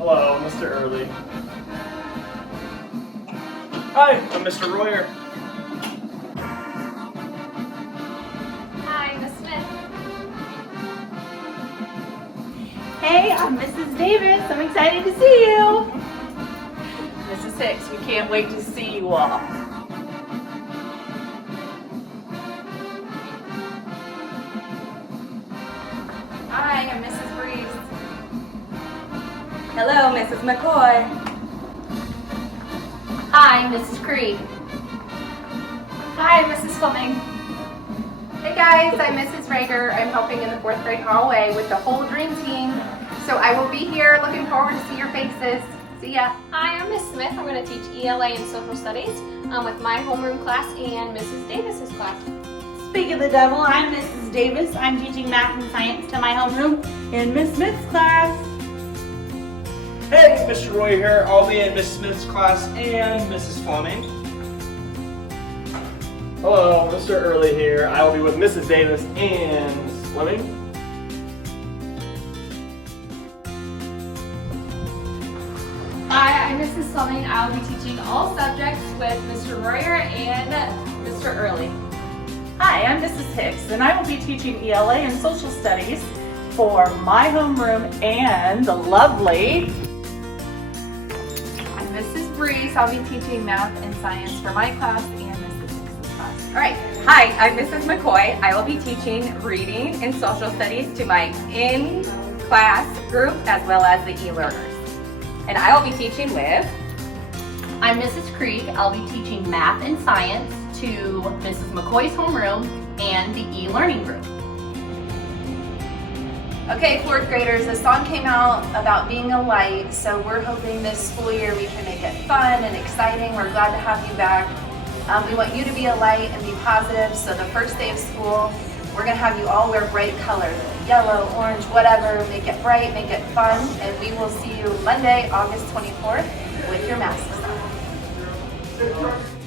Hello, Mr. Early. Hi, I'm Mr. Royer. Hi, Miss Smith. Hey, I'm Mrs. Davis. I'm excited to see you. Mrs. Hicks, we can't wait to see you all. Hi, I'm Mrs. Breeze. Hello, Mrs. McCoy. Hi, Mrs. Creed. Hi, Mrs. Fleming. Hey guys, I'm Mrs. Rager. I'm helping in the 4th grade hallway with the whole dream team. So I will be here. Looking forward to see your faces. See ya. Hi, I'm Miss Smith. I'm going to teach ELA and Social Studies with my homeroom class and Mrs. Davis's class. Speak of the devil, I'm Mrs. Davis. I'm teaching math and science to my homeroom in Miss Smith's class. Hey, Mr. Royer here. I'll be in Miss Smith's class and Mrs. Fleming. Hello, Mr. Early here. I will be with Mrs. Davis and Mrs. Fleming. Hi, I'm Mrs. Fleming. I'll be teaching all subjects with Mr. Royer and Mr. Early. Hi, I'm Mrs. Hicks, and I will be teaching ELA and Social Studies for my homeroom and the lovely... I'm Mrs. Breeze. I'll be teaching math and science for my class and Mrs. Hicks's class. All right. Hi, I'm Mrs. McCoy. I will be teaching reading and social studies to my in-class group as well as the e-learners. And I will be teaching with... I'm Mrs. Creek. I'll be teaching math and science to Mrs. McCoy's homeroom and the e-learning group. Okay, 4th graders, the song came out about being a light, so we're hoping this school year we can make it fun and exciting. We're glad to have you back. We want you to be a light and be positive, so the first day of school, we're going to have you all wear bright colors, yellow, orange, whatever. Make it bright, make it fun, and we will see you Monday, August 24th with your masks on.